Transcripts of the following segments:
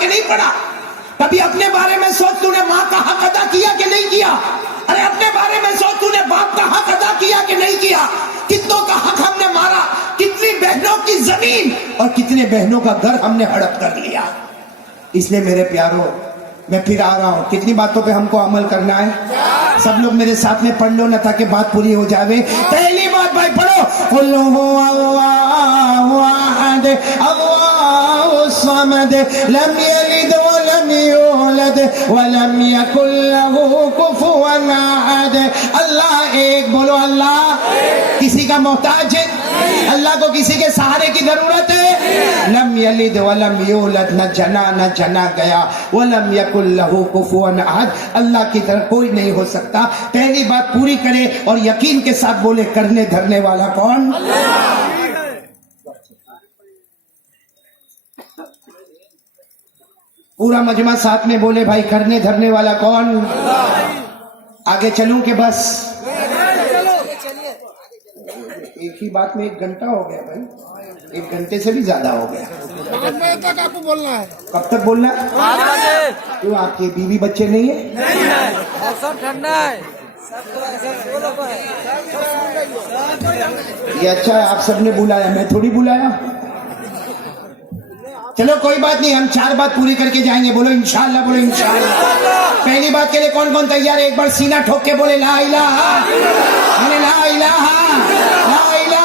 کہ نہیں پڑھا؟ کبھی اپنے بارے میں سوچ تو نے ماں کا حق ادا کیا کہ نہیں کیا؟ ارے اپنے بارے میں سوچ تو نے باپ کا حق ادا کیا کہ نہیں کیا؟ کتنوں کا حق ہم نے مارا، کتنی بہنوں کی زمین اور کتنے بہنوں کا گھر ہم نے ہڑپ کر لیا۔ اس لیے میرے پیاروں میں پھر آ رہا ہوں، کتنی باتوں پہ ہم کو عمل کرنا ہے؟ سب لوگ میرے ساتھ میں پڑھ لو نا تاکہ بات پوری ہو جاوے۔ پہلی بات بھائی پڑھو، قل هو اللہ احد اللہ الصمد لم یلد ولم یولد ولم یکن له کفوا احد۔ اللہ ایک، بولو اللہ کسی کا محتاج ہے؟ اللہ کو کسی کے سہارے کی ضرورت ہے؟ لم یلد ولم یولد، نہ جنا گیا، ولم یکن لہ کفوا احد، اللہ کی طرح کوئی نہیں ہو سکتا۔ پہلی بات پوری کرے اور یقین کے ساتھ بولے، کرنے دھرنے والا کون؟ پورا مجمع ساتھ میں بولے بھائی، کرنے دھرنے والا کون؟ آگے چلوں کہ بس ایک ہی بات میں 1 گھنٹہ ہو گیا بھائی، 1 گھنٹے سے بھی زیادہ ہو گیا۔ تک آپ کو بولنا ہے، کب تک بولنا ہے؟ کیوں آپ کی بیوی بچے نہیں ہیں؟ سب ٹھنڈا ہے۔ یہ اچھا ہے آپ سب نے بلایا، میں تھوڑی بلایا۔ چلو کوئی بات نہیں، ہم 4 بات پوری کر کے جائیں گے، بولو انشاءاللہ، بولو انشاءاللہ۔ پہلی بات کے لیے کون کون تیار ہے؟ ایک بار سینہ ٹھوک کے بولے لا الہ، لا الہ، لا الہ۔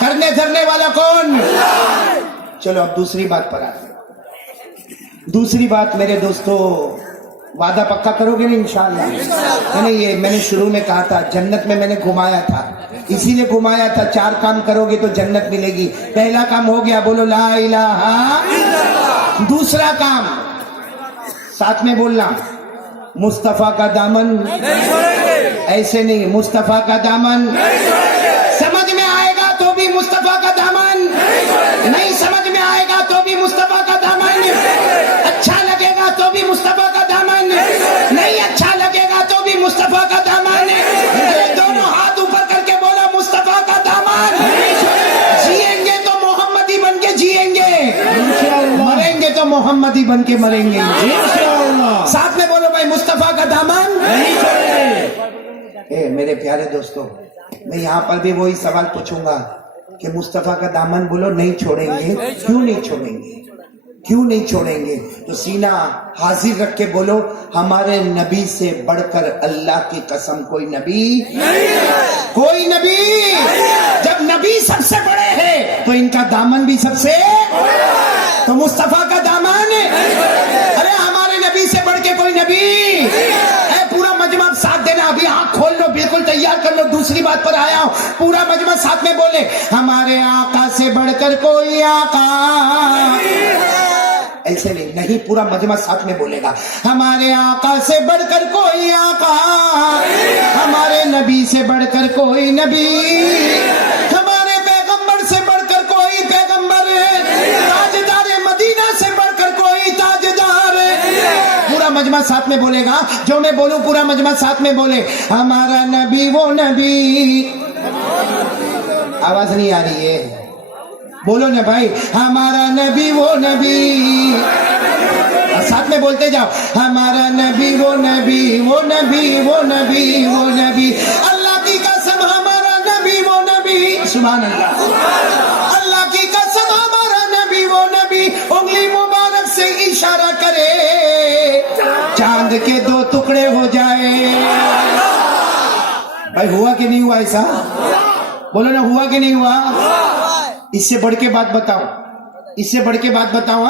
کرنے دھرنے والا کون؟ چلو اب دوسری بات پر آتے ہیں۔ دوسری بات میرے دوستو، وعدہ پکا کرو گے نا انشاءاللہ؟ میں نے شروع میں کہا تھا، جنت میں نے گھمایا تھا، اسی نے گھمایا تھا 4 کام کرو گے تو جنت ملے گی۔ پہلا کام ہو گیا، بولو لا الہ۔ دوسرا کام ساتھ میں بولنا، مصطفیٰ کا دامن ایسے نہیں، مصطفیٰ کا دامن سمجھ میں آئے گا تو بھی مصطفیٰ کا دامن، نہیں سمجھ میں آئے گا تو بھی مصطفیٰ کا دامن، اچھا لگے گا تو بھی مصطفیٰ کا دامن، نہیں اچھا لگے گا تو بھی مصطفیٰ کا دامن۔ دونوں ہاتھ اوپر کر کے بولا مصطفیٰ کا دامن۔ جیئیں گے تو محمدی بن کے جیئیں گے، مریں گے تو محمدی بن کے مریں گے۔ ساتھ میں بولو بھائی، مصطفیٰ کا دامن۔ میرے پیارے دوستو، میں یہاں پر بھی وہی سوال پوچھوں گا کہ مصطفیٰ کا دامن بولو نہیں چھوڑیں گے، کیوں نہیں چھوڑیں گے؟ کیوں نہیں چھوڑیں گے؟ تو سینہ حاضر رکھ کے بولو، ہمارے نبی سے بڑھ کر اللہ کی قسم کوئی نبی نہیں، کوئی نبی۔ جب نبی سب سے بڑے ہیں تو ان کا دامن بھی سب سے، تو مصطفیٰ کا دامن، ارے ہمارے نبی سے بڑھ کے کوئی نبی اے پورا مجمع ساتھ دینا، ابھی آنکھ کھول لو، بالکل تیار کر لو، دوسری بات پر آیا ہوں، پورا مجمع ساتھ میں بولے، ہمارے آقا سے بڑھ کر کوئی آقا، ایسے نہیں، پورا مجمع ساتھ میں بولے گا، ہمارے آقا سے بڑھ کر کوئی آقا، ہمارے نبی سے بڑھ کر کوئی نبی، ہمارے پیغمبر سے بڑھ کر کوئی پیغمبر، تاجدار مدینہ سے بڑھ کر کوئی تاجدار۔ پورا مجمع ساتھ میں بولے گا، جو میں بولوں پورا مجمع ساتھ میں بولے، ہمارا نبی وہ نبی، آواز نہیں آ رہی ہے، بولو نا بھائی، ہمارا نبی وہ نبی، ساتھ میں بولتے جاؤ، ہمارا نبی وہ نبی، وہ نبی، وہ نبی، وہ نبی، اللہ کی قسم ہمارا نبی وہ نبی، سبحان اللہ، اللہ کی قسم ہمارا نبی وہ نبی، انگلی مبارک سے اشارہ کرے، چاند کے 2 ٹکڑے ہو جائے۔ بھائی ہوا کہ نہیں ہوا ایسا؟ بولو نا، ہوا کہ نہیں ہوا؟ اس سے بڑھ کے بات بتاؤ، اس سے بڑھ کے بات بتاؤ،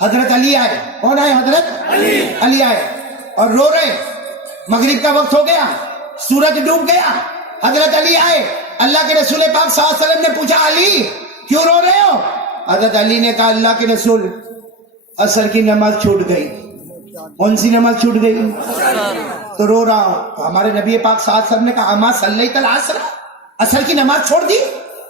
حضرت علی آئے، کون آئے؟ حضرت علی آئے اور رو رہے، مغرب کا وقت ہو گیا، سورج ڈوب گیا، حضرت علی آئے، اللہ کے رسول پاک صلی اللہ علیہ وسلم نے پوچھا، علی کیوں رو رہے ہو؟ حضرت علی نے کہا، اللہ کے رسول عصر کی نماز چھوٹ گئی۔ کون سی نماز چھوٹ گئی؟ تو رو رہا ہوں۔ تو ہمارے نبی پاک صلی اللہ علیہ وسلم نے کہا، اما صلیت العصر، عصر کی نماز چھوڑ دی؟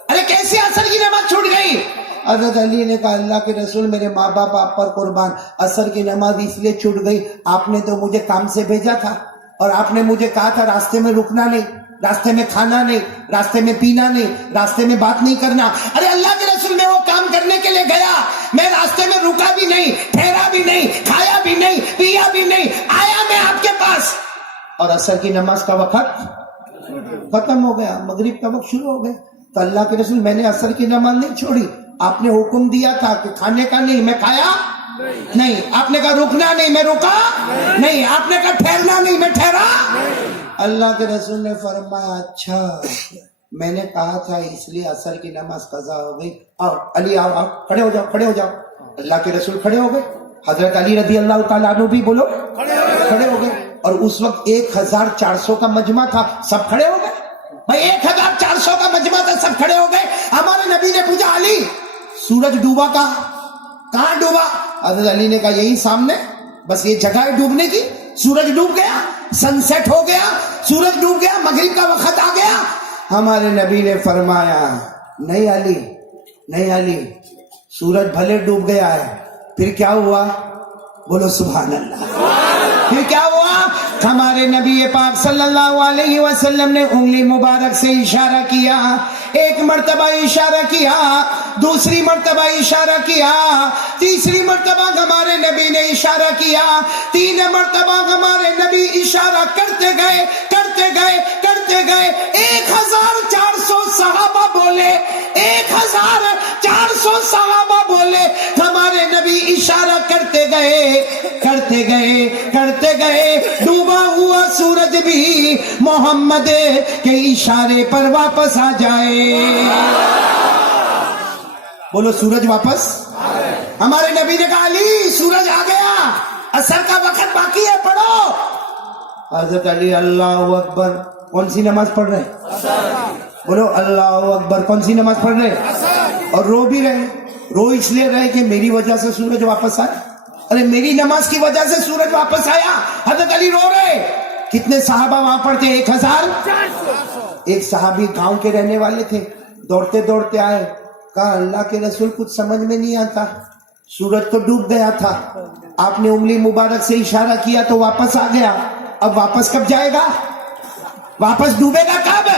ارے کیسے عصر کی نماز چھوٹ گئی؟ حضرت علی نے کہا، اللہ کے رسول میرے ماں باپ آپ پر قربان، عصر کی نماز اس لیے چھوٹ گئی، آپ نے تو مجھے کام سے بھیجا تھا اور آپ نے مجھے کہا تھا راستے میں رکنا نہیں، راستے میں کھانا نہیں، راستے میں پینا نہیں، راستے میں بات نہیں کرنا۔ ارے اللہ کے رسول میں وہ کام کرنے کے لیے گیا، میں راستے میں رکا بھی نہیں، اور عصر کی نماز کا وقت ختم ہو گیا, مغرب کا وقت شروع ہو گیا. تو اللہ کے رسول میں نے عصر کی نماز نہیں چھوڑی, آپ نے حکم دیا تھا کہ کھانے کا نہیں, میں کھایا نہیں. آپ نے کہا رکنا نہیں, میں رکا نہیں. آپ نے کہا ٹھہرنا نہیں, میں ٹھہرا. اللہ کے رسول نے فرمایا اچھا میں نے کہا تھا اس لیے عصر کی نماز قضا ہو گئی. آؤ علی آؤ, آؤ کھڑے ہو جاؤ, کھڑے ہو جاؤ. اللہ کے رسول کھڑے ہو گئے, حضرت علی رضی اللہ تعالیٰ عنہ بھی بولو کھڑے ہو گئے. اور اس وقت 1400 کا مجمع تھا, سب کھڑے ہو گئے. بھائی 1400 کا مجمع تھا, سب کھڑے ہو گئے. ہمارے نبی نے پوچھا علی سورج ڈوبا کہاں ڈوبا؟ حضرت علی نے کہا یہی سامنے, بس یہ جگہ ہے ڈوبنے کی. سورج ڈوب گیا, سن سیٹ ہو گیا, سورج ڈوب گیا, مغرب کا وقت آ گیا. ہمارے نبی نے فرمایا نہیں علی, نہیں علی, سورج بھلے ڈوب گیا ہے, پھر کیا ہوا؟ بولو سبحان اللہ. پھر کیا ہوا؟ ہمارے نبی پاک صلی اللہ علیہ وسلم نے انگلی مبارک سے اشارہ کیا, ایک مرتبہ اشارہ کیا, دوسری مرتبہ اشارہ کیا, تیسری مرتبہ ہمارے نبی نے اشارہ کیا, 3 مرتبہ ہمارے نبی اشارہ کرتے گئے کرتے گئے کرتے گئے. 1400 صحابہ بولے, 1400 صحابہ بولے. ہمارے نبی اشارہ کرتے گئے کرتے گئے کرتے گئے. ڈوبا ہوا سورج بھی محمد کے اشارے پر واپس آ جائے. بولو سورج واپس. ہمارے نبی نے کہا علی سورج آ گیا, عصر کا وقت باقی ہے, پڑھو. حضرت علی اللہ اکبر, کون سی نماز پڑھ رہے؟ بولو اللہ اکبر, کون سی نماز پڑھ رہے؟ اور رو بھی رہے. رو اس لیے رہے کہ میری وجہ سے سورج واپس آیا. ارے میری نماز کی وجہ سے سورج واپس آیا. حضرت علی رو رہے. کتنے صحابہ وہاں پڑھتے؟ 1400. ایک صحابی گاؤں کے رہنے والے تھے, دوڑتے دوڑتے آئے, کہا اللہ کے رسول کچھ سمجھ میں نہیں آتا, سورج تو ڈوب گیا تھا, آپ نے انگلی مبارک سے اشارہ کیا تو واپس آ گیا, اب واپس کب جائے گا؟ واپس ڈوبے گا کب؟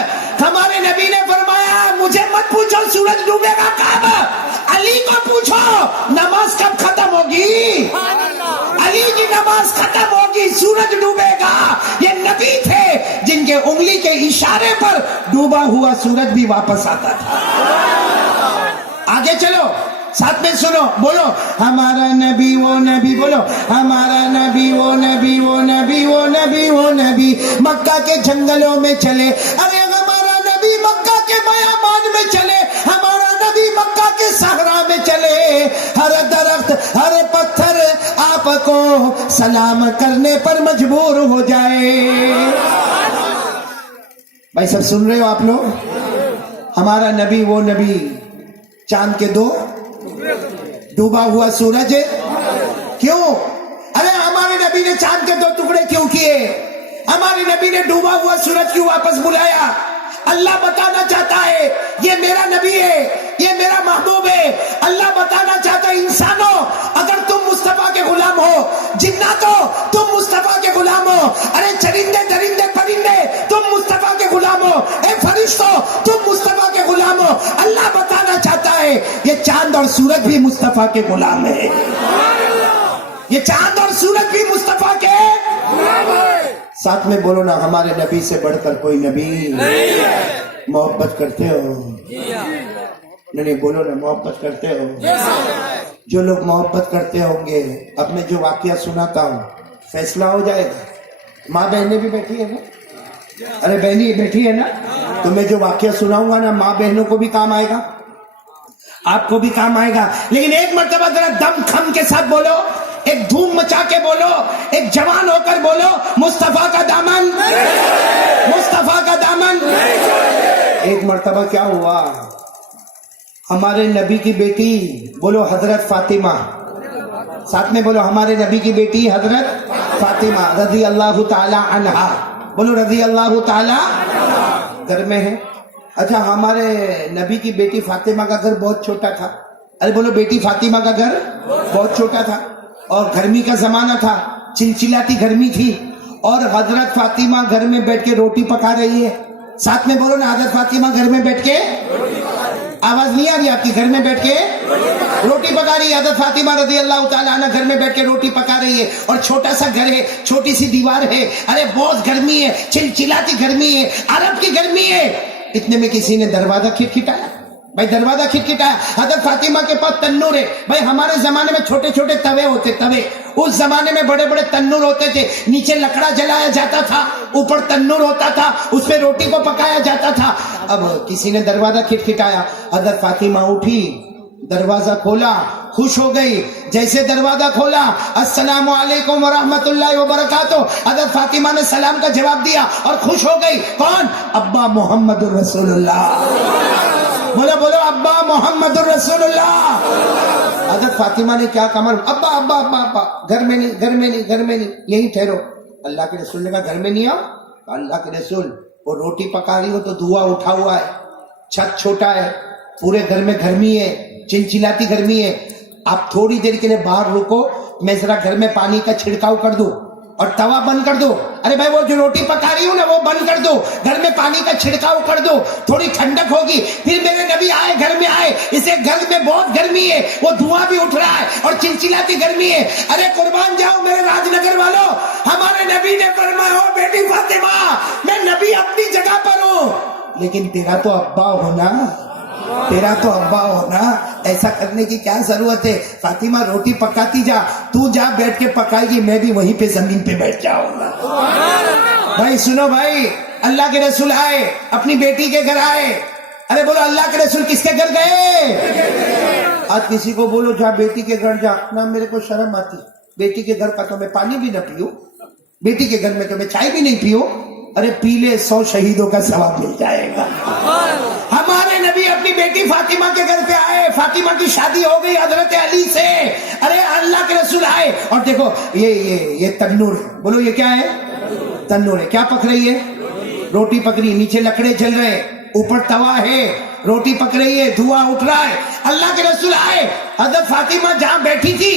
ہمارے نبی نے فرمایا مجھے مت پوچھو سورج ڈوبے گا کب, علی کو پوچھو نماز کب ختم ہوگی. علی کی نماز ختم ہوگی, سورج ڈوبے گا. یہ نبی تھے جن کے انگلی کے اشارے پر ڈوبا ہوا سورج بھی واپس آتا تھا. آگے چلو, ساتھ میں سنو, بولو ہمارا نبی وہ نبی. بولو ہمارا نبی وہ نبی وہ نبی وہ نبی وہ نبی مکہ کے جنگلوں میں چلے. ارے ہمارا نبی مکہ کے بیابان میں چلے, ہمارا نبی مکہ کے صحرا میں چلے. ہر درخت ہر پتھر آپ کو سلام کرنے پر مجبور ہو جائے. بھائی سب سن رہے ہو آپ لوگ؟ ہمارا نبی وہ نبی, چاند کے 2 ڈوبا ہوا سورج کیوں؟ ارے ہمارے نبی نے چاند کے 2 ٹکڑے کیوں کیے؟ ہمارے نبی نے ڈوبا ہوا سورج کیوں واپس بلایا؟ اللہ بتانا چاہتا ہے یہ میرا نبی ہے, یہ میرا محبوب ہے. اللہ بتانا چاہتا ہے انسانوں اگر تم مصطفیٰ کے غلام ہو, جناتوں تم مصطفیٰ کے غلام ہو, ارے چرندے درندے پرندے تم مصطفیٰ کے غلام ہو, اے فرشتوں تم مصطفیٰ کے غلام ہو. اللہ بتانا چاہتا ہے یہ چاند اور سورج بھی مصطفیٰ کے غلام ہے. یہ چاند اور سورج بھی مصطفیٰ کے غلام ہے. ساتھ میں بولو نا ہمارے نبی سے بڑھ کر کوئی نبی نہیں ہے. محبت کرتے ہو؟ نہیں بولو نا محبت کرتے ہو. جو لوگ محبت کرتے ہوں گے, اب میں جو واقعہ سناتا ہوں فیصلہ ہو جائے گا. ماں بہنیں بھی بیٹھی ہے نا, ارے بہنی بیٹھی ہے نا, تو میں جو واقعہ سناؤں گا نا ماں بہنوں کو بھی کام آئے گا, آپ کو بھی کام آئے گا. لیکن ایک مرتبہ ذرا دم کھم کے ساتھ بولو, ایک دھوم مچا کے بولو, ایک جوان ہو کر بولو مصطفیٰ کا دامن, مصطفیٰ کا دامن. ایک مرتبہ کیا ہوا, ہمارے نبی کی بیٹی, بولو حضرت فاطمہ, ساتھ میں بولو ہمارے نبی کی بیٹی حضرت فاطمہ رضی اللہ تعالی عنہا. بولو رضی اللہ تعالی گھر میں ہے. اچھا ہمارے نبی کی بیٹی فاطمہ کا گھر بہت چھوٹا تھا. ارے بولو بیٹی فاطمہ کا گھر بہت چھوٹا تھا, اور گرمی کا زمانہ تھا, چلچلاتی گرمی تھی, اور حضرت فاطمہ گھر میں بیٹھ کے روٹی پکا رہی ہے. ساتھ میں بولو نا حضرت فاطمہ گھر میں بیٹھ کے, آواز نہیں آ رہی آپ کی, گھر میں بیٹھ کے रोटी पका रही है हज़रत फातिमा रज़ी अल्लाह ताला अन्हा, घर में बैठ के रोटी पका रही है और छोटा सा घर है, छोटी सी दीवार है, अरे बहुत गर्मी है, चिलचिलाती गर्मी है, अरब की गर्मी है। इतने में किसी ने दरवाजा खटखटाया, भाई दरवाजा खटखटाया, हज़रत फातिमा के पास तन्नूर है। भाई हमारे जमाने में छोटे छोटे तवे होते, तवे, उस जमाने में बड़े बड़े तन्नूर होते थे, नीचे लकड़ा जलाया जाता था, ऊपर तन्नूर होता था, उसमें रोटी को पकाया जाता था। अब किसी ने दरवाजा खटखटाया, हज़रत फातिमा उठी, दरवाजा खोला, खुश हो गई। जैसे दरवाजा खोला, अस्सलामु अलैकुम व रहमतुल्लाहि व बरकातुहू, हज़रत फातिमा ने सलाम का जवाब दिया और खुश हो गई। कौन? अब्बा मोहम्मदुर रसूलुल्लाह। बोलो बोलो अब्बा मोहम्मदुर रसूलुल्लाह। हज़रत फातिमा ने क्या कहा? अब्बा अब्बा अब्बा अब्बा, घर में नहीं, घर में नहीं, घर में नहीं, यहीं ठहरो। अल्लाह के रसूल ने कहा घर में नहीं आओ? अल्लाह के रसूल, वो रोटी पका रही हो तो धुआं उठा हुआ है, छत छोटा है, पूरे घर में गर्मी है, चिलचिलाती गर्मी है, आप थोड़ी देर के लिए बाहर रुको, मैं जरा घर में पानी का छिड़काव कर दूं और तवा बंद कर दो। अरे भाई वो जो रोटी पका रही हूं ना वो बंद कर दो, घर में पानी का छिड़काव कर दो, थोड़ी ठंडक होगी। फिर मेरे नबी आए, घर में आए, इसे घर में बहुत गर्मी है, वो धुआं भी उठ रहा है और चिलचिलाती गर्मी है। अरे कुर्बान जाओ मेरे राजनगर वालों, हमारे नबी ने फरमाया, ओ बेटी फातिमा, मैं नबी अपनी जगह पर हूं, लेकिन तेरा तो अब्बा होना, तेरा तो अब्बा होना, ऐसा करने की क्या जरूरत है? फातिमा रोटी पकाती जा, तू जा बैठ के पकाएगी, मैं भी वहीं पे जमीन पे बैठ जाऊंगा। भाई सुनो भाई, अल्लाह के रसूल आए, अपनी बेटी के घर आए। अरे बोलो अल्लाह के रसूल किसके घर गए? आज किसी को बोलो जा बेटी के घर जा, ना मेरे को शर्म आती, बेटी के घर का तो मैं पानी भी न पीऊं, बेटी के घर में तो मैं चाय भी नहीं पीऊं। अरे पीले 100 शहीदों का सवाब मिल जाएगा। हमारे नबी अपनी बेटी फातिमा के घर पे आए, फातिमा की शादी हो गई हजरत अली से। अरे अल्लाह के रसूल आए और देखो ये तन्नूर है, बोलो ये क्या है? तन्नूर है। क्या पक रही है? रोटी पक रही है, नीचे लकड़े जल रहे, ऊपर तवा है, रोटी पक रही है, धुआं उठ रहा है। अल्लाह के रसूल आए, हजरत फातिमा जहां बैठी थी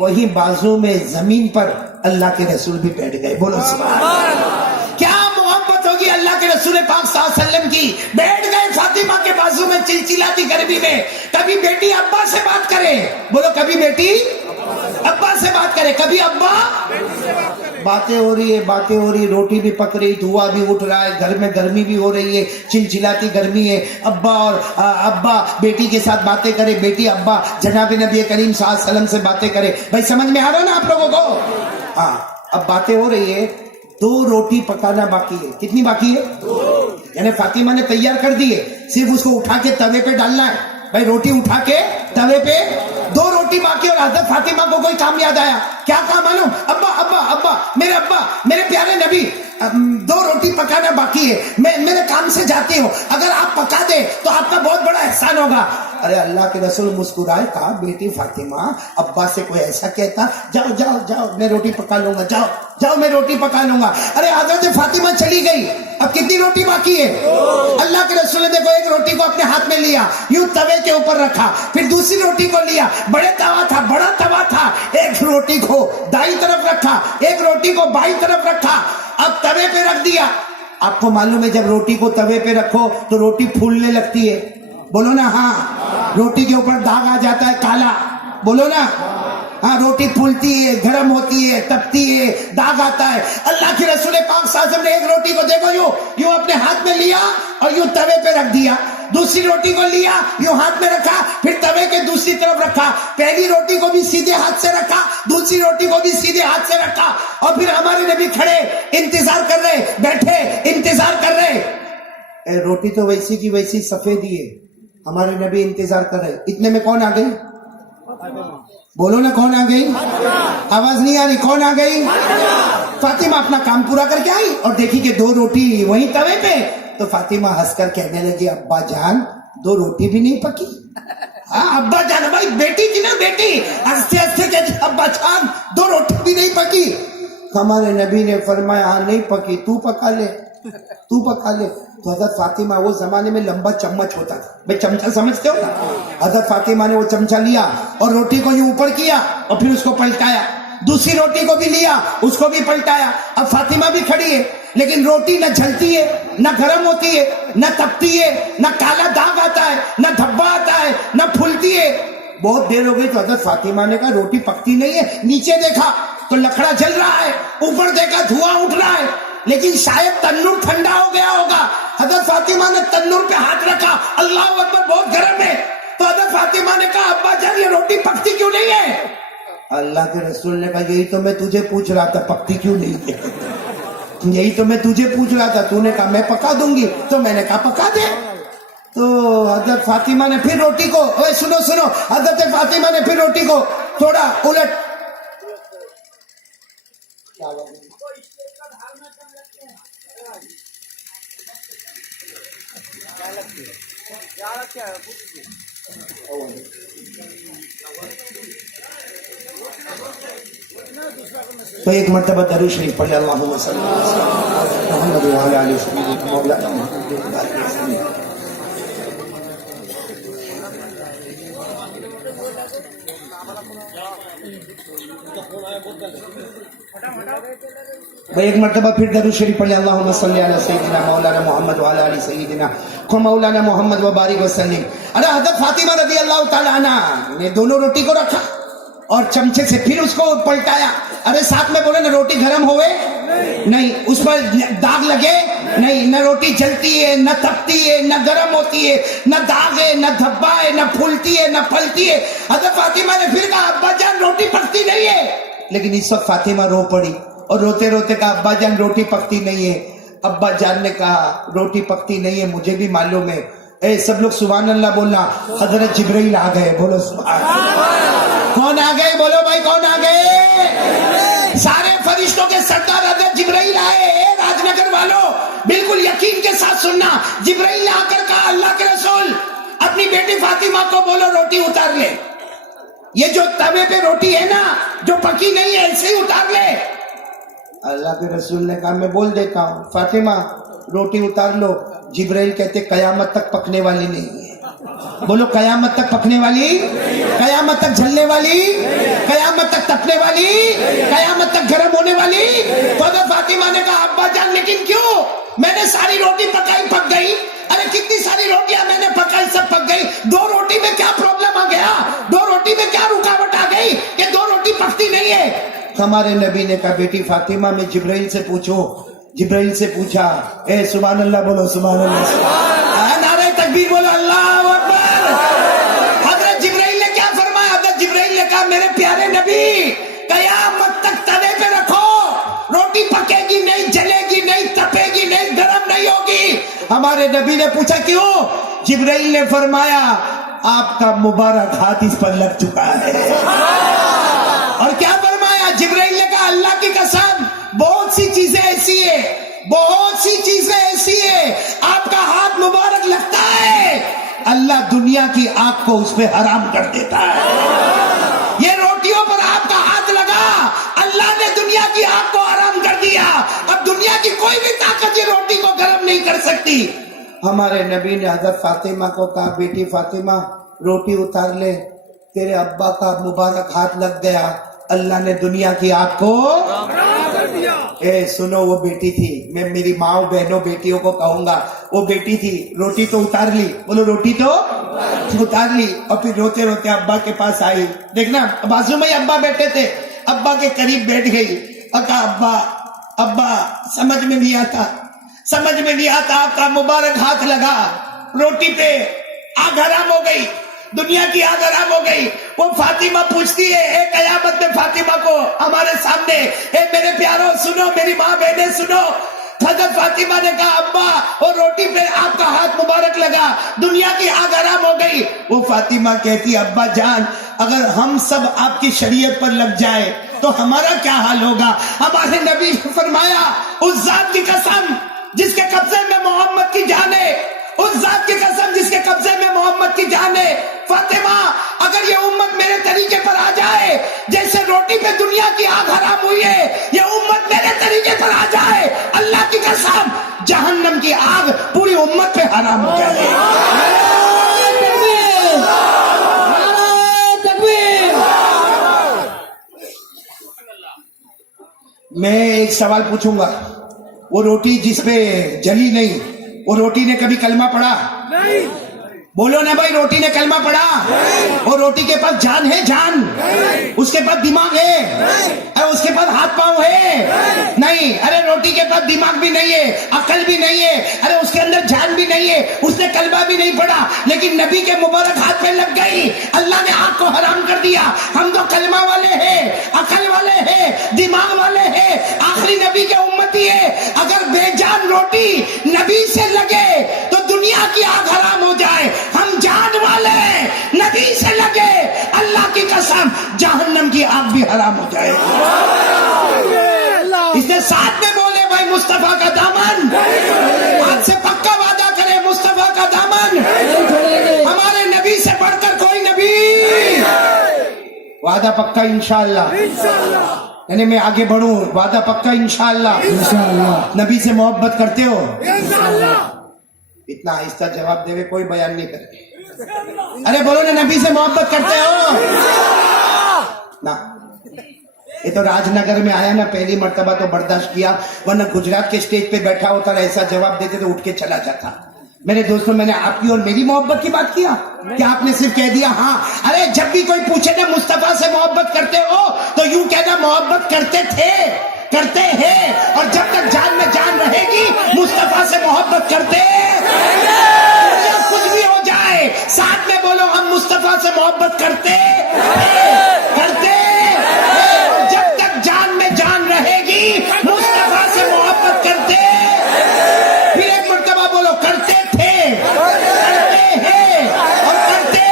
वही बाजू में जमीन पर अल्लाह के रसूल भी बैठ गए। बोलो सुभान अल्लाह। क्या मोहब्बत होगी अल्लाह के रसूल पाक सल्लल्लाहु अलैहि वसल्लम की। बैठ गए फातिमा के बाजू में चिलचिलाती गर्मी में। कभी बेटी अब्बा से बात करे, बोलो कभी बेटी अब्बा से बात करे, कभी अब्बा बातें हो रही है, बातें हो रही, रोटी भी पक रही, धुआं भी उठ रहा है, घर में गर्मी भी हो रही है, चिलचिलाती गर्मी है। अब्बा और अब्बा बेटी के साथ बातें करे, बेटी अब्बा जनाब नबी करीम सल्लल्लाहु अलैहि वसल्लम से बातें करे। भाई समझ में आ रहा है ना आप लोगों को? हाँ, अब बातें हो रही है, 2 रोटी पकाना बाकी है। कितनी बाकी है? 2। यानी फातिमा ने तैयार कर दी है, सिर्फ उसको उठा के तवे पे डालना है। भाई रोटी उठा के तवे पे, 2 रोटी बाकी। और हज़रत फातिमा को कोई काम याद आया, क्या काम मालूम? अब्बा अब्बा अब्बा, मेरे प्यारे नबी, 2 रोटी पकाना बाकी है, मैं मेरे काम से जाती हूँ, अगर आप पका दे तो आपका बहुत बड़ा एहसान होगा। अरे अल्लाह के रसूल मुस्कुराए, कहा बेटी फातिमा, अब्बा से कोई ऐसा कहता? जाओ जाओ जाओ, मैं रोटी पका लूंगा, जाओ जाओ मैं रोटी पका लूंगा। अरे हज़रत फातिमा चली गई, अब कितनी रोटी बाकी है? अल्लाह के रसूल ने देखो एक रोटी को अपने हाथ में लिया, यूं तवे के ऊपर रखा, फिर दूसरी रोटी को लिया, बड़ा तवा था, एक रोटी को दाईं तरफ रखा, एक रोटी को बाईं तरफ रखा, अब तवे पे रख दिया। आपको मालूम है जब रोटी को तवे पे रखो तो रोटी फूलने लगती है, बोलो ना हाँ। रोटी के ऊपर दाग आ जाता है काला, बोलो ना हाँ। रोटी फूलती है, गर्म होती है, तपती है, दाग आता है। अल्लाह के रसूल पाक सल्लल्लाहु अलैहि वसल्लम ने एक रोटी को देखो यूं अपने हाथ में लिया और यूं तवे पे रख दिया, दूसरी रोटी को लिया, यूं हाथ में रखा, फिर तवे के दूसरी तरफ रखा, पहली रोटी को भी सीधे हाथ से रखा, दूसरी रोटी को भी सीधे हाथ से रखा, और फिर हमारे नबी खड़े इंतजार कर रहे, बैठे इंतजार कर रहे। रोटी तो वैसी की वैसी सफेदी है, हमारे नबी इंतजार कर रहे। इतने में कौन आ गई? बोलो ना कौन आ गई? आवाज नहीं आ रही, कौन आ गई? फातिमा अपना काम पूरा करके आई और देखी कि 2 रोटी वहीं तवे पे। तो फातिमा हंसकर कहने लगी, अब्बा जान 2 रोटी भी नहीं पकी। हाँ अब्बा जान, भाई बेटी थी ना, बेटी हंसते हंसते कहती अब्बा जान 2 रोटी भी नहीं पकी। हमारे नबी ने फरमाया हाँ नहीं पकी, तू पका ले, तू पका ले। तो हजरत फातिमा, वो जमाने में लंबा चम्मच होता था, भाई चमचा समझते हो ना? हजरत फातिमा ने वो चमचा लिया और रोटी को यूं ऊपर किया और फिर उसको पलटाया, दूसरी रोटी को भी लिया, उसको भी पलटाया। अब फातिमा भी खड़ी है, लेकिन रोटी न जलती है, न गर्म होती है, न तपती है, न काला दाग आता है, न धब्बा आता है, न फूलती है। بہت دیر ہو گئی تو حضرت فاطمہ نے کہا روٹی پکتی نہیں ہے. نیچے دیکھا تو لکڑا جل رہا ہے, اوپر دیکھا دھواں اٹھ رہا ہے, لیکن شاید تنور ٹھنڈا ہو گیا ہوگا. حضرت فاطمہ نے تنور پہ ہاتھ رکھا, اللہ اکبر بہت گرم ہے. تو حضرت فاطمہ نے کہا ابا جان یہ روٹی پکتی کیوں نہیں ہے؟ اللہ کے رسول نے کہا یہی تو میں تجھے پوچھ رہا تھا, پکتی کیوں نہیں ہے. یہی تو میں تجھے پوچھ رہا تھا, تو نے کہا میں پکا دوں گی, تو میں نے کہا پکا دے. تو حضرت فاطمہ نے پھر روٹی کو, سنو سنو, حضرت فاطمہ نے پھر روٹی کو تھوڑا الٹ, تو ایک مرتبہ درود شریف پڑھے, اللہم صلی محمد وعلی آلہ سیدنا مولانا محمد وعلی آلہ سیدنا. ایک مرتبہ پھر درود شریف پڑھے, اللہم صلی علی سیدنا مولانا محمد وعلی آلہ سیدنا مولانا محمد وبارک وسلم. ارے حضرت فاطمہ رضی اللہ تعالی عنہ نے دونوں روٹی کو رکھا اور چمچے سے پھر اس کو پلٹایا. ارے ساتھ میں بولے نا روٹی گرم ہوئے نہیں, اس پر داغ لگے نہیں, نہ روٹی جلتی ہے, نہ تپتی ہے, نہ گرم ہوتی ہے, نہ داغ ہے, نہ دھبا ہے, نہ پھولتی ہے, نہ پھلتی ہے. حضرت فاطمہ نے پھر کہا ابا جان روٹی پکتی نہیں ہے. لیکن اس وقت فاطمہ رو پڑی اور روتے روتے کہا ابا جان روٹی پکتی نہیں ہے. ابا جان نے کہا روٹی پکتی نہیں ہے مجھے بھی معلوم ہے. اے سب لوگ سبحان اللہ بولنا. حضرت جبرائیل آ گئے, بولو سبحان اللہ. کون آ گئے بولو بھائی, کون آ گئے؟ سارے فرشتوں کے سردار حضرت جبرائیل آئے. راج نگر والوں بالکل یقین کے ساتھ سننا, جبرائیل نے آ کر کہا اللہ کے رسول اپنی بیٹی فاطمہ کو بولو روٹی اتار لے. یہ جو توے پہ روٹی ہے نا جو پکی نہیں ہے ایسے ہی اتار لے. اللہ کے رسول نے کہا میں بول دیتا ہوں فاطمہ روٹی اتار لو. جبرائیل کہتے قیامت تک پکنے والی نہیں ہے. بولو قیامت تک پکنے والی, قیامت تک جلنے والی, قیامت تک تپنے والی, قیامت تک گرم ہونے والی. تو حضرت فاطمہ نے کہا ابا جان لیکن کیوں؟ میں نے ساری روٹی پکائی پک گئی. ارے کتنی ساری روٹیاں میں نے پکائی سب پک گئی, دو روٹی میں کیا پرابلم آ گیا؟ دو روٹی میں کیا رکاوٹ آ گئی کہ دو روٹی پکتی نہیں ہے؟ ہمارے نبی نے کہا بیٹی فاطمہ میں جبرائیل سے پوچھو. جبرائیل سے پوچھا, اے سبحان اللہ بولو سبحان اللہ, نعرہ تکبیر بولو اللہ اکبر. حضرت جبرائیل نے کیا فرمایا؟ حضرت جبرائیل نے کہا میرے پیارے نبی قیامت تک توے پہ رکھو, روٹی پکے گی نہیں, جلے گی نہیں, تپے گی نہیں, گرم نہیں ہوگی. ہمارے نبی نے پوچھا کیوں؟ جبرائیل نے فرمایا آپ کا مبارک ہاتھ اس پر لگ چکا ہے. اور کیا فرمایا؟ جبرائیل نے کہا اللہ کی قسم بہت سی چیزیں ایسی ہے, بہت سی چیزیں ایسی ہے آپ کا ہاتھ مبارک لگتا ہے اللہ دنیا کی آگ کو اس پہ حرام کر دیتا ہے. یہ روٹیوں پر آپ کا ہاتھ لگا, اللہ نے دنیا کی آگ کو حرام کر دیا. اب دنیا کی کوئی بھی طاقت یہ روٹی کو گرم نہیں کر سکتی. ہمارے نبی نے حضرت فاطمہ کو کہا بیٹی فاطمہ روٹی اتار لے, تیرے ابا کا مبارک ہاتھ لگ گیا, اللہ نے دنیا کی آگ کو. اے سنو وہ بیٹی تھی, میں میری ماں بہنوں بیٹیوں کو کہوں گا وہ بیٹی تھی, روٹی تو اتار لی, بولو روٹی تو اتار لی. اور پھر روتے روتے ابا کے پاس آئی, دیکھنا بازو میں ابا بیٹھے تھے, ابا کے قریب بیٹھ گئی اور کہا ابا ابا سمجھ میں نہیں آتا, سمجھ میں نہیں آتا, آپ کا مبارک ہاتھ لگا روٹی پہ, آگ حرام ہو گئی, دنیا کی آگ حرام ہو گئی. وہ فاطمہ پوچھتی ہے اے قیامت میں فاطمہ کو ہمارے سامنے, اے میرے پیاروں سنو, میری ماں بہنیں سنو. حضرت فاطمہ نے کہا ابا اور روٹی پہ آپ کا ہاتھ مبارک لگا, دنیا کی آگ حرام ہو گئی. وہ فاطمہ کہتی ابا جان اگر ہم سب آپ کی شریعت پر لگ جائے تو ہمارا کیا حال ہوگا؟ ہمارے نبی نے فرمایا اس ذات کی قسم جس کے قبضے میں محمد کی جان ہے, اس ذات کی قسم جس کے قبضے میں محمد کی جان ہے, فاطمہ اگر یہ امت میرے طریقے پر آ جائے جیسے روٹی پہ دنیا کی آگ حرام ہوئی ہے, یہ امت میرے طریقے پر آ جائے, اللہ کی قسم جہنم کی آگ پوری امت پہ حرام ہو جائے. میں ایک سوال پوچھوں گا, وہ روٹی جس پہ جلی نہیں وہ روٹی نے کبھی کلمہ پڑھا؟ बोलो ना भाई, रोटी ने कलमा पढ़ा? वो रोटी के पास जान है, जान? उसके पास दिमाग है? अरे उसके पास हाथ पांव है? नहीं। अरे रोटी के पास दिमाग भी नहीं है, अकल भी नहीं है, अरे उसके अंदर जान भी नहीं है, उसने कलमा भी नहीं पढ़ा, लेकिन नबी के मुबारक हाथ पे लग गई, अल्लाह ने आग को हराम कर दिया। हम तो कलमा वाले हैं, अकल वाले हैं, दिमाग वाले हैं, आखिरी नबी के उम्मती है। अगर बेजान रोटी नबी से लगे तो दुनिया की आग हराम हो जाए। हम जान वाले नबी से लगे, अल्लाह की कसम जहन्नम की आग भी हराम हो जाए। इसने साथ में बोले भाई मुस्तफा का दामन, आज से पक्का वादा करे मुस्तफा का दामन, हमारे नबी से बढ़कर कोई नबी। वादा पक्का इंशाअल्लाह। यानी मैं आगे बढ़ूं, वादा पक्का इंशाअल्लाह। नबी से मोहब्बत करते हो? इतना आहिस्ता जवाब देवे, कोई बयान नहीं करे। अरे बोलो ना, नबी से मोहब्बत करते हो ना? ये तो राजनगर में आया ना, पहली मर्तबा तो बर्दाश्त किया, वरना गुजरात के स्टेज पे बैठा होता, ऐसा जवाब देते तो उठ के चला जाता। मेरे दोस्तों, मैंने आपकी और मेरी मोहब्बत की बात किया, क्या आपने सिर्फ कह दिया हाँ? अरे जब भी कोई पूछे ना मुस्तफा से मोहब्बत करते हो, तो यूं कहना मोहब्बत करते थे, करते हैं, और जब तक जान में जान रहेगी मुस्तफा से मोहब्बत करते या कुछ भी हो जाए, साथ में बोलो हम मुस्तफा से मोहब्बत करते करते, और जब तक जान में जान रहेगी मुस्तफा से मोहब्बत करते। फिर एक मर्तबा बोलो, करते थे, करते हैं और करते।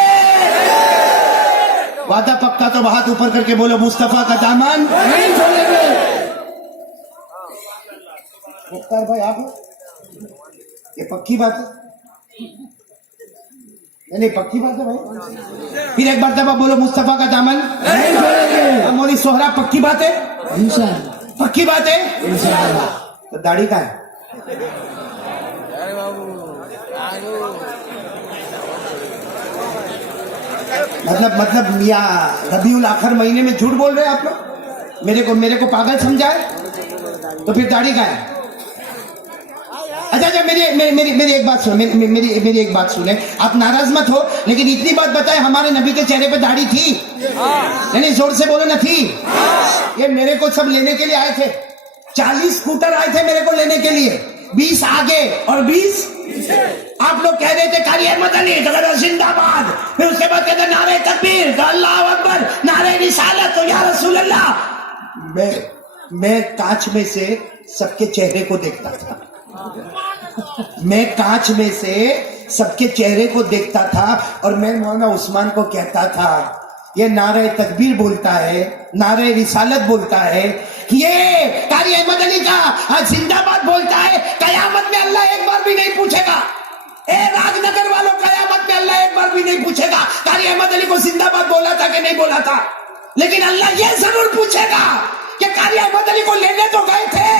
वादा पक्का तो हाथ ऊपर करके बोलो मुस्तफा का दामन नहीं छोड़ेंगे। मुख्तार भाई, आप ये पक्की बात है? नहीं पक्की बात है भाई। फिर एक बार दबा बोलो मुस्तफा का दामन नहीं छोड़ेंगे। मोदी सोहरा, पक्की बात है? इंशाअल्लाह। पक्की बात है? इंशाअल्लाह। तो दाढ़ी का है? मतलब मियाँ रबीउल आखिर महीने में झूठ बोल रहे हैं आप लोग? मेरे को पागल समझाए? तो फिर दाढ़ी का है? अच्छा, मेरी एक बात सुने, मेरी एक बात सुने, आप नाराज मत हो, लेकिन इतनी बात बताए, हमारे नबी के चेहरे पे दाढ़ी थी? नहीं, जोर से बोलो ना, थी? ये मेरे को सब लेने के लिए आए थे, 40 स्कूटर आए थे मेरे को लेने के लिए, 20 आगे और 20 आप लोग कह रहे थे कारी अहमद अली, तो कहते जिंदाबाद, फिर उसके बाद कहते नारे तकबीर, तो अल्लाह अकबर, नारे रिसालत, तो या रसूल अल्लाह। मैं कांच में से सबके चेहरे को देखता था, मैं कांच में से सबके चेहरे को देखता था, और मैं मौलाना उस्मान को कहता था ये नारे तकबीर बोलता है, नारे रिसालत बोलता है, ये कारी अहमद अली का जिंदाबाद बोलता है, कयामत में अल्लाह एक बार भी नहीं पूछेगा, ए राजनगर वालों, कयामत में अल्लाह एक बार भी नहीं पूछेगा कारी अहमद अली को जिंदाबाद बोला था कि नहीं बोला था, लेकिन अल्लाह ये जरूर पूछेगा कि कारी अहमद अली को लेने तो गए थे,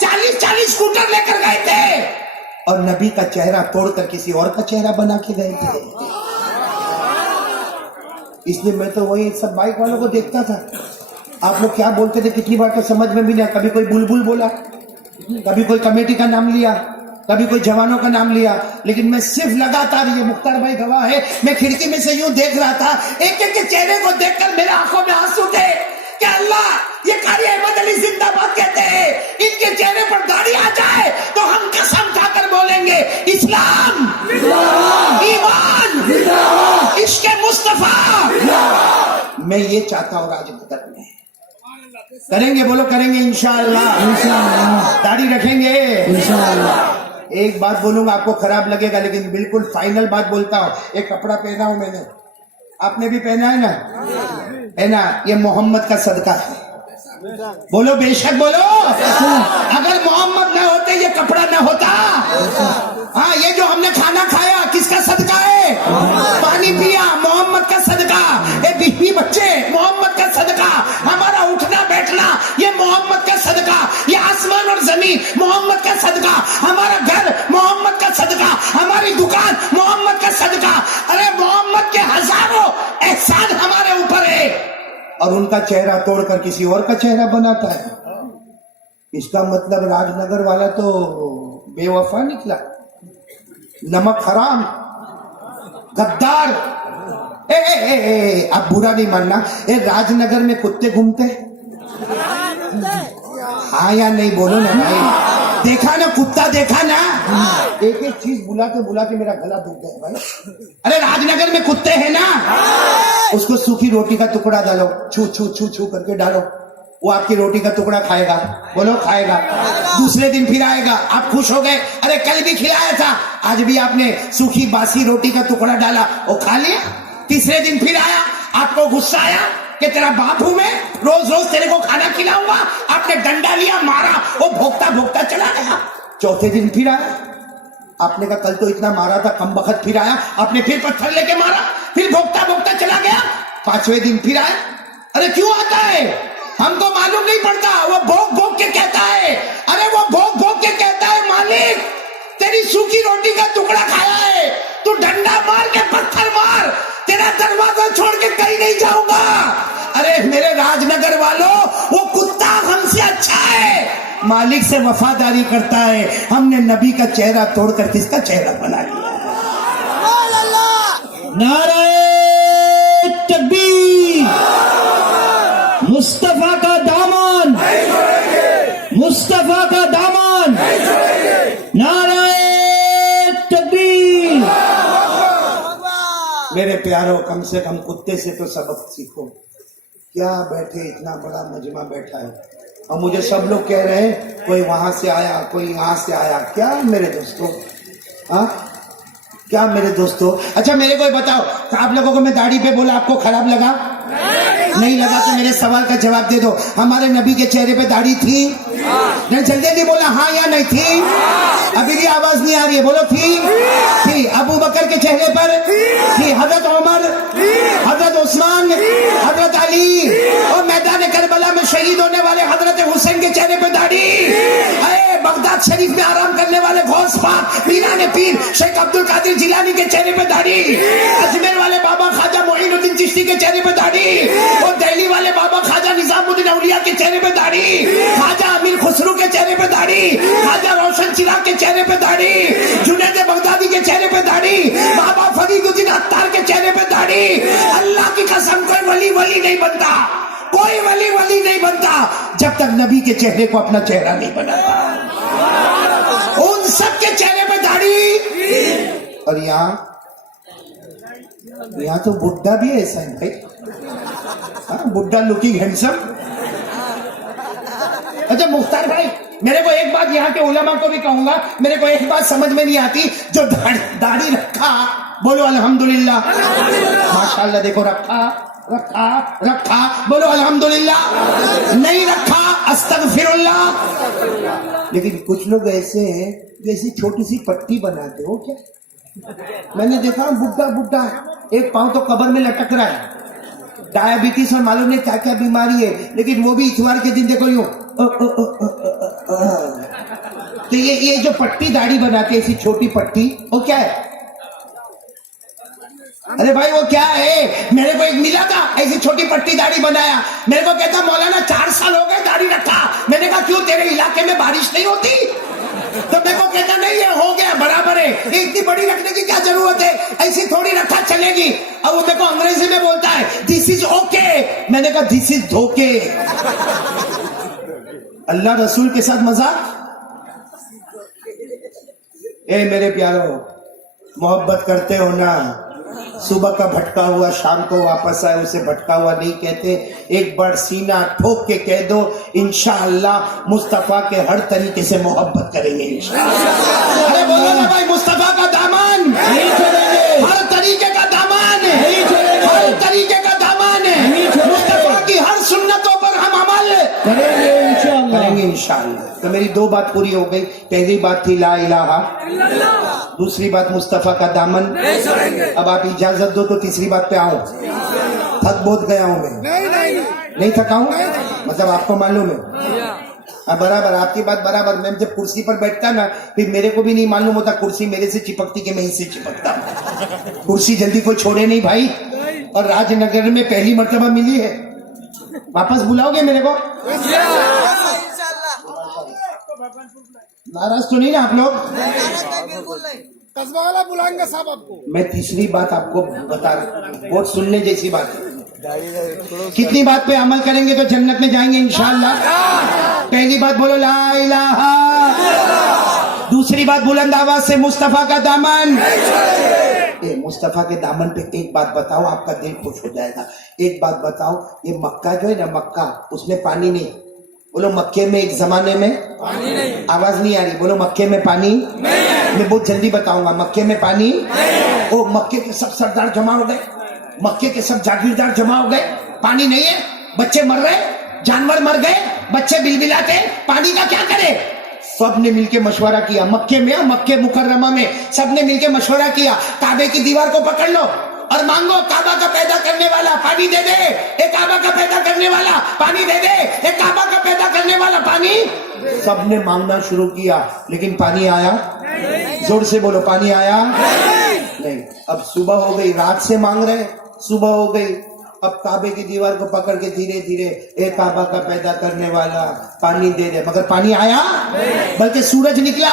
40 स्कूटर लेकर गए थे, और नबी का चेहरा तोड़कर किसी और का चेहरा बना के गए थे। इसलिए मैं तो वही सब बाइक वालों को देखता था, आप लोग क्या बोलते थे कितनी बार तो समझ में भी नहीं, कभी कोई बुलबुल बोला, कभी कोई कमेटी का नाम लिया, कभी कोई जवानों का नाम लिया, लेकिन मैं सिर्फ लगातार, ये मुख्तार भाई गवाह है, मैं खिड़की में से यूं देख रहा था, एक एक के चेहरे को देखकर मेरे आंखों में आंसू थे कि अल्लाह ये कारी अहमद अली जिंदाबाद कहते हैं, इनके चेहरे पर दाढ़ी आ जाए तो हम कसम खाकर बोलेंगे इस्लाम, ईमान, इश्क़ मुस्तफा। मैं ये चाहता हूँ राजनगर में करेंगे, बोलो करेंगे इंशाअल्लाह, इंशाअल्लाह दाढ़ी रखेंगे इंशाअल्लाह। एक बात बोलूंगा, आपको खराब लगेगा, लेकिन बिल्कुल फाइनल बात बोलता हूँ, एक कपड़ा पहना हूं मैंने, आपने भी पहना है ना, है ना, ये मोहम्मद का सदका है, बोलो बेशक बोलो, अगर मोहम्मद ना होते ये कपड़ा ना होता। हाँ, ये जो हमने खाना खाया किसका सदका है? पानी पिया मोहम्मद का सदका, ये बीवी बच्चे मोहम्मद का सदका, हमारा उठना बैठना ये मोहम्मद का सदका, ये आसमान और जमीन मोहम्मद का सदका, हमारा घर मोहम्मद का सदका, हमारी दुकान मोहम्मद का सदका। अरे मोहम्मद के हजारों एहसान हमारे ऊपर है, और उनका चेहरा तोड़कर किसी और का चेहरा बनाता है। इसका मतलब राजनगर वाला तो बेवफा निकला, नमक हराम, गद्दार। अब बुरा नहीं मानना, ये राजनगर में कुत्ते घूमते हाँ या नहीं बोलो ना भाई, देखा ना कुत्ता, देखा ना, एक एक चीज बुलाते बुलाते मेरा गला दुख गया भाई। अरे राजनगर में कुत्ते हैं ना, उसको सूखी रोटी का टुकड़ा डालो, छू छू छू छू करके डालो, वो आपकी रोटी का टुकड़ा खाएगा, बोलो खाएगा, दूसरे दिन फिर आएगा, आप खुश हो गए, अरे कल भी खिलाया था, आज भी आपने सूखी बासी रोटी का टुकड़ा डाला, वो खा लिया, तीसरे दिन फिर आया, आपको गुस्सा आया कि तेरा बाप हूं मैं, रोज रोज तेरे को खाना खिलाऊंगा, आपने डंडा लिया मारा, वो भोगता भोगता चला गया, चौथे दिन फिर आया, आपने कहा कल तो इतना मारा था, कम बखत फिर आया, आपने फिर पत्थर लेके मारा, फिर भोगता भोगता चला गया, पांचवें दिन फिर आया, अरे क्यों आता है, हमको मालूम नहीं पड़ता, वो भोग भोग के कहता है, अरे वो भोग भोग के कहता है मालिक तेरी सूखी रोटी का टुकड़ा खाया है, तू डंडा मार के पत्थर मार, तेरा दरवाजा छोड़ के कहीं नहीं जाऊंगा। अरे मेरे राजनगर वालों, वो कुत्ता हमसे अच्छा है, मालिक से वफादारी करता है, हमने नबी का चेहरा तोड़कर किसका चेहरा बना लिया। नाराए तकबीर, मुस्तफा का दामन, मुस्तफा का दामन, नाराए तकबीर। मेरे प्यारों, कम से कम कुत्ते से तो सबक सीखो, क्या बैठे इतना बड़ा मजमा बैठा है, और मुझे सब लोग कह रहे हैं कोई वहां से आया, कोई यहाँ से आया, क्या मेरे दोस्तों, हाँ क्या मेरे दोस्तों। अच्छा मेरे को बताओ, आप लोगों को मैं दाढ़ी पे बोला, आपको खराब लगा? नहीं लगा तो मेरे सवाल का जवाब दे दो, हमारे नबी के चेहरे पे दाढ़ी थी? नहीं, जल्दी नहीं बोला हाँ या नहीं थी? अभी भी आवाज नहीं आ रही है, बोलो थी। अबू बकर के चेहरे पर थी, हजरत उमर, हजरत उस्मान, हजरत अली, और मैदान करबला में शहीद होने वाले हजरत हुसैन के चेहरे पे दाढ़ी, बगदाद शरीफ में आराम करने वाले गौस पाक पीराने पीर शेख अब्दुल कादिर जिलानी के चेहरे पे दाढ़ी, अजमेर वाले बाबा ख्वाजा मोइनुद्दीन चिश्ती के चेहरे पे दाढ़ी, और दिल्ली वाले बाबा ख्वाजा निजामुद्दीन औलिया के चेहरे पे दाढ़ी, ख्वाजा अमीर खुसरू के चेहरे पे दाढ़ी, ख्वाजा रोशन चिराग के चेहरे पे दाढ़ी, जुनैद बगदादी के चेहरे पे दाढ़ी, बाबा फरीदुद्दीन अत्तार के चेहरे पे दाढ़ी। अल्लाह की कसम, कोई वली वली नहीं बनता, कोई वली वली नहीं बनता जब तक नबी के चेहरे को अपना चेहरा नहीं बनाता। उन सब के चेहरे पे दाढ़ी, और यहाँ तो बुड्ढा भी ऐसा है भाई, बुड्ढा लुकिंग हैंडसम। अच्छा मुख्तार भाई, मेरे को एक बात यहाँ के उलमा को भी कहूंगा, मेरे को एक बात समझ में नहीं आती, जो दाढ़ी रखा, बोलो अल्हम्दुलिल्लाह, माशाल्लाह, देखो रखा रखा रखा, बोलो अल्हम्दुलिल्लाह, नहीं रखा अस्तगफिरुल्लाह। लेकिन कुछ लोग ऐसे हैं जैसी छोटी सी पट्टी बनाते हो क्या, मैंने देखा बुड्ढा बुड्ढा, एक पांव तो कब्र में लटक रहा है, डायबिटीज और मालूम नहीं क्या क्या बीमारी है, लेकिन वो भी इतवार के दिन देखो यूं, तो ये जो पट्टी दाढ़ी बनाते हैं, ऐसी छोटी पट्टी, वो क्या है? अरे भाई वो क्या है? मेरे को एक मिला था, ऐसी छोटी पट्टी दाढ़ी बनाया, मेरे को कहता मौलाना 4 साल हो गए दाढ़ी रखा, मैंने कहा क्यों, तेरे इलाके में बारिश नहीं होती? तो मेरे को कहता नहीं ये हो गया बराबर है, इतनी बड़ी रखने की क्या जरूरत है, ऐसी थोड़ी रखा चलेगी। अब वो मेरे को अंग्रेजी में बोलता है दिस इज ओके, मैंने कहा दिस इज धोखे। अल्लाह रसूल के साथ मजाक। ए मेरे प्यारो, मोहब्बत करते हो ना, सुबह का भटका हुआ शाम को वापस आए, उसे भटका हुआ नहीं कहते, एक बार सीना ठोक के कह दो इंशाअल्लाह मुस्तफा के हर तरीके से मोहब्बत करेंगे इंशाअल्लाह। अरे बोलो ना भाई, मुस्तफा का दामन हर तरीके का दामन, हर तरीके का दामन, मुस्तफा की हर सुन्नतों पर हम अमल करेंगे इंशाअल्लाह। तो मेरी 2 बात पूरी हो गई, पहली बात थी ला इलाहा, दूसरी बात मुस्तफा का दामन। अब आप इजाजत दो तो तीसरी बात पे आऊं, थक बहुत गया हूं मैं, नहीं थका हूं, मतलब आपको मालूम है। बराबर, आपकी बात बराबर। मैं जब कुर्सी पर बैठता ना, फिर मेरे को भी नहीं मालूम होता कुर्सी मेरे से चिपकती कि मैं इससे चिपकता हूं। कुर्सी जल्दी कोई छोड़े नहीं भाई, और राजनगर में पहली मर्तबा मिली है। वापस बुलाओगे मेरे को? नाराज तो नहीं ना आप लोग? कस्बा वाला बुलाएंगे साहब आपको। मैं तीसरी बात आपको बता रहा हूं, बहुत सुनने जैसी बात है। कितनी बात पे अमल करेंगे तो जन्नत में जाएंगे इंशाअल्लाह। पहली बात बोलो ला इलाहा, दूसरी बात बुलंद आवाज से मुस्तफा का दामन। मुस्तफा के दामन पे एक बात बताओ, आपका दिल खुश हो जाएगा। एक बात बताओ, ये मक्का जो है ना, मक्का, उसमें पानी नहीं। बोलो मक्के में एक जमाने में पानी नहीं। आवाज नहीं आ रही, बोलो मक्के में पानी नहीं। मैं बहुत जल्दी बताऊंगा, मक्के में पानी नहीं। ओ मक्के के सब सरदार जमा हो गए, मक्के के सब जागीरदार जमा हो गए, पानी नहीं है, बच्चे मर रहे, जानवर मर गए, बच्चे बिलबिलाते, पानी का क्या करे? सबने मिलके मशवरा किया, मक्के में, मक्के मुकर्रमा में सबने मिलके मशवरा किया, काबे की दीवार को पकड़ लो और मांगो, काबा का पैदा करने वाला पानी दे दे, एक काबा का पैदा करने वाला पानी दे दे, एक काबा का पैदा करने वाला पानी। सबने मांगना शुरू किया, लेकिन पानी आया? जोर से बोलो, पानी आया? नहीं। अब सुबह हो गई, रात से मांग रहे, सुबह हो गई, अब काबे की दीवार को पकड़ के धीरे धीरे, एक काबा का पैदा करने वाला पानी दे दे, मगर पानी आया? बल्कि सूरज निकला,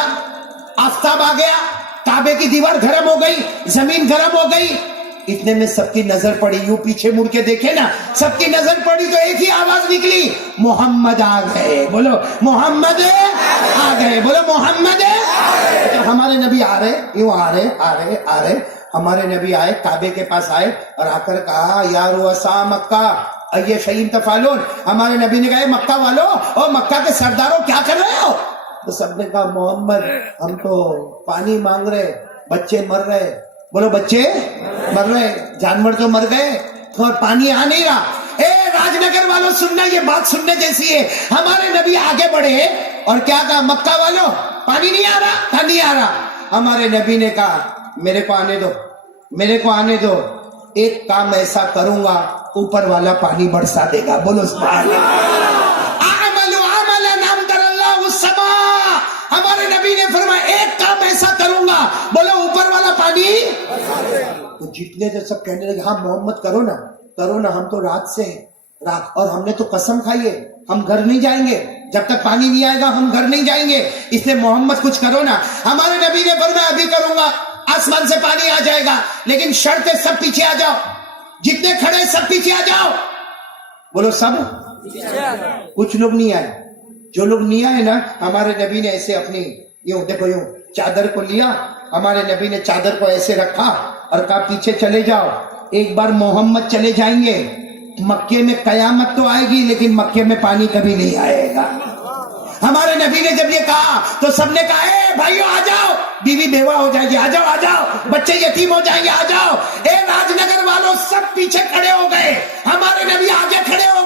आफताब आ गया, काबे की दीवार गर्म हो गई, जमीन गर्म हो गई। इतने में सबकी नजर पड़ी, यूं पीछे मुड़ के देखे ना, सबकी नजर पड़ी तो एक ही आवाज निकली, मोहम्मद आ गए। बोलो मोहम्मद आ गए, बोलो मोहम्मद। तो हमारे नबी आ रहे, यूं आ रहे आ रहे आ रहे, हमारे नबी आए, काबे के पास आए और आकर कहा, यार वसा मक्का अये शहीन तफालून। हमारे नबी ने कहा, मक्का वालों और मक्का के सरदारों क्या कर रहे हो? तो सबने कहा, मोहम्मद हम तो पानी मांग रहे, बच्चे मर रहे। बोलो बच्चे मर रहे, जानवर तो मर गए और पानी आ नहीं रहा। ए राजनगर वालों सुनना, ये बात सुनने जैसी है। हमारे नबी आगे बढ़े और क्या कहा, मक्का वालों पानी नहीं आ रहा, नहीं आ रहा। हमारे नबी ने कहा, मेरे को आने दो, मेरे को आने दो, एक काम ऐसा करूंगा, ऊपर वाला पानी बरसा देगा। बोलो सुभान अल्लाह। आमलु आमलन अमदरल्लाहु समा। हमारे नबी ने फरमाया, एक काम ऐसा करूंगा, बोलो ऊपर वाला पानी। तो जितने जो सब कहने लगे, हाँ मोहम्मद करो ना, करो ना, हम तो रात से रात, और हमने तो कसम खाई है, हम घर नहीं जाएंगे जब तक पानी नहीं आएगा, हम घर नहीं जाएंगे, इसलिए मोहम्मद कुछ करो ना। हमारे नबी ने फरमाया, अभी करूंगा, आसमान से पानी आ जाएगा, लेकिन शर्त है सब पीछे आ जाओ, जितने खड़े सब पीछे आ जाओ। बोलो सब? कुछ लोग नहीं आए, जो लोग नहीं आए ना, हमारे नबी ने ऐसे अपनी यूं देखो, यूं चादर को लिया, हमारे नबी ने चादर को ऐसे रखा और कहा, पीछे चले जाओ, एक बार मोहम्मद चले जाएंगे, मक्के में कयामत तो आएगी, लेकिन मक्के में पानी कभी नहीं आएगा। हमारे नबी ने जब ये कहा तो सबने कहा, ए भाइयों आ जाओ, बीवी बेवा हो जाएगी, आ जाओ आ जाओ, बच्चे यतीम हो जाएंगे, आ जाओ। ए राजनगर वालों सब पीछे खड़े हो गए, हमारे नबी आगे खड़े हो गए।